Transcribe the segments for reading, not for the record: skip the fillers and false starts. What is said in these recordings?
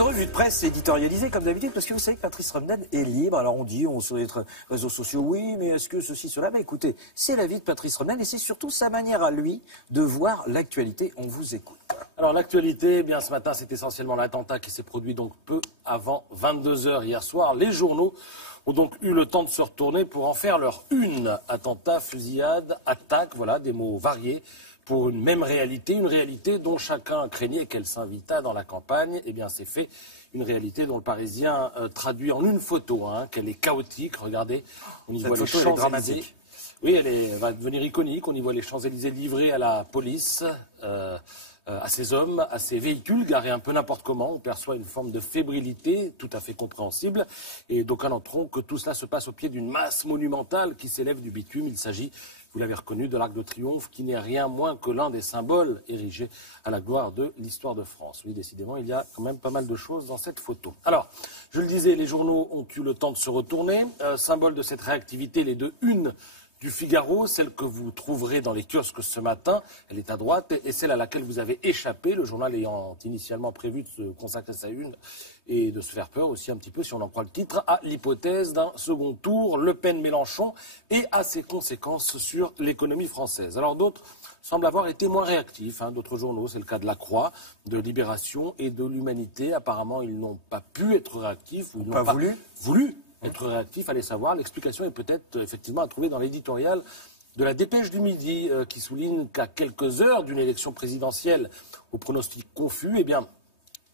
Une revue de presse éditorialisée comme d'habitude, parce que vous savez que Patrice Romnel est libre. Alors on dit, sur les réseaux sociaux, oui, mais est-ce que ceci, cela? Bah écoutez, c'est la vie de Patrice Romnel et c'est surtout sa manière à lui de voir l'actualité. On vous écoute. Alors l'actualité, eh bien ce matin, c'est essentiellement l'attentat qui s'est produit donc peu avant 22 h hier soir. Les journaux ont donc eu le temps de se retourner pour en faire leur une. Attentat, fusillade, attaque, voilà, des mots variés pour une même réalité, une réalité dont chacun craignait qu'elle s'invitât dans la campagne. Eh bien c'est fait, une réalité dont le Parisien traduit en une photo, qu'elle est chaotique. Regardez, on y voit les Champs-Élysées. Oui, va devenir iconique. On y voit les Champs-Élysées livrés à la police, à ses hommes, à ses véhicules garés un peu n'importe comment. On perçoit une forme de fébrilité tout à fait compréhensible. Et d'aucuns noteront que tout cela se passe au pied d'une masse monumentale qui s'élève du bitume. Il s'agit, vous l'avez reconnu, de l'Arc de Triomphe, qui n'est rien moins que l'un des symboles érigés à la gloire de l'histoire de France. Oui, décidément, il y a quand même pas mal de choses dans cette photo. Alors, je le disais, les journaux ont eu le temps de se retourner. Symbole de cette réactivité, les deux unes du Figaro, celle que vous trouverez dans les kiosques ce matin, elle est à droite, et celle à laquelle vous avez échappé, le journal ayant initialement prévu de se consacrer sa une et de se faire peur aussi un petit peu, si on en croit le titre, à l'hypothèse d'un second tour, Le Pen-Mélenchon, et à ses conséquences sur l'économie française. Alors d'autres semblent avoir été moins réactifs, d'autres journaux, c'est le cas de La Croix, de Libération et de l'Humanité. Apparemment, ils n'ont pas pu être réactifs, ou ils n'ont pas voulu être réactif, allez savoir. L'explication est peut-être effectivement à trouver dans l'éditorial de la Dépêche du Midi, qui souligne qu'à quelques heures d'une élection présidentielle au pronostic confus, eh bien,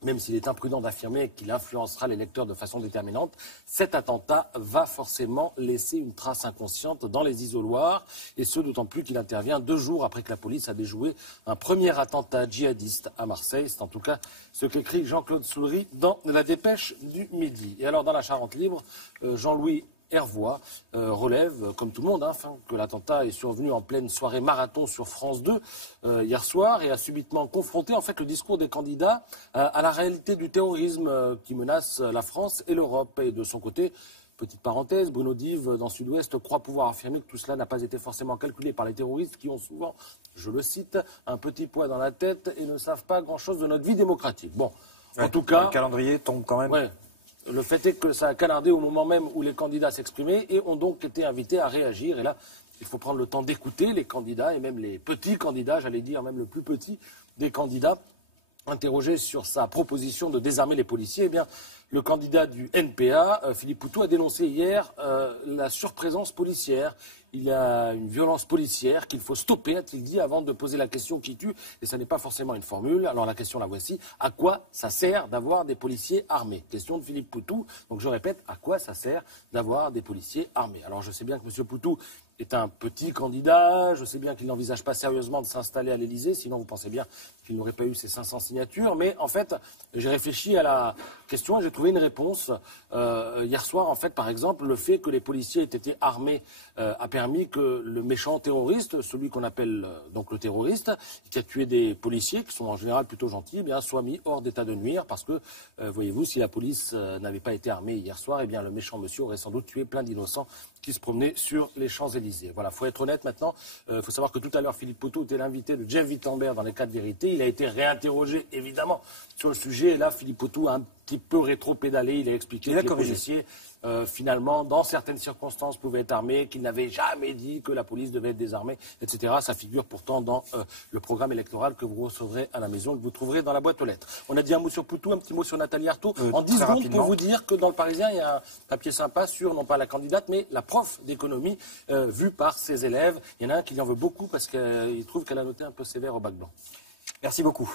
même s'il est imprudent d'affirmer qu'il influencera les lecteurs de façon déterminante, cet attentat va forcément laisser une trace inconsciente dans les isoloirs, et ce d'autant plus qu'il intervient 2 jours après que la police a déjoué un premier attentat djihadiste à Marseille. C'est en tout cas ce qu'écrit Jean-Claude Soulery dans la Dépêche du Midi. Et alors dans la Charente libre, Jean-Louis Hervois relève, comme tout le monde, que l'attentat est survenu en pleine soirée marathon sur France 2 hier soir et a subitement confronté en fait le discours des candidats à la réalité du terrorisme qui menace la France et l'Europe. Et de son côté, petite parenthèse, Bruno Dive dans Sud-Ouest croit pouvoir affirmer que tout cela n'a pas été forcément calculé par les terroristes qui ont souvent, je le cite, un petit poids dans la tête et ne savent pas grand-chose de notre vie démocratique. Bon, en tout cas, le calendrier tombe quand même. Ouais. Le fait est que ça a canardé au moment même où les candidats s'exprimaient et ont donc été invités à réagir. Et là, il faut prendre le temps d'écouter les candidats et même les petits candidats, j'allais dire même le plus petit des candidats, interrogé sur sa proposition de désarmer les policiers. Eh bien, le candidat du NPA, Philippe Poutou, a dénoncé hier la surprésence policière. Il y a une violence policière qu'il faut stopper, a-t-il dit, avant de poser la question qui tue. Et ça n'est pas forcément une formule. Alors la question, la voici. À quoi ça sert d'avoir des policiers armés? Question de Philippe Poutou. Donc je répète, à quoi ça sert d'avoir des policiers armés? Alors je sais bien que M. Poutou est un petit candidat. Je sais bien qu'il n'envisage pas sérieusement de s'installer à l'Élysée. Sinon, vous pensez bien qu'il n'aurait pas eu ses 500 signatures. Mais en fait, j'ai réfléchi à la question et j'ai trouvé une réponse. Hier soir, en fait, par exemple, le fait que les policiers aient été armés a permis que le méchant terroriste, celui qu'on appelle donc le terroriste, qui a tué des policiers, qui sont en général plutôt gentils, eh bien, soit mis hors d'état de nuire. Parce que, voyez-vous, si la police n'avait pas été armée hier soir, eh bien, le méchant monsieur aurait sans doute tué plein d'innocents qui se promenaient sur les Champs-Élysées. Voilà, il faut être honnête maintenant. Il faut savoir que tout à l'heure, Philippe Poutou était l'invité de Jeff Wittenberg dans les 4 vérités. Il a été réinterrogé, évidemment, sur le sujet. Et là, Philippe Poutou a un petit peu rétro-pédalé. Il a expliqué que les policiers, finalement, dans certaines circonstances, pouvaient être armés, qu'il n'avait jamais dit que la police devait être désarmée, etc. Ça figure pourtant dans le programme électoral que vous recevrez à la maison, que vous trouverez dans la boîte aux lettres. On a dit un mot sur Poutou, un petit mot sur Nathalie Arthaud. En 10 secondes, pour vous dire que dans le Parisien, il y a un papier sympa sur, non pas la candidate, mais la prof d'économie vue par ses élèves. Il y en a un qui en veut beaucoup parce qu'il trouve qu'elle a noté un peu sévère au bac blanc. Merci beaucoup.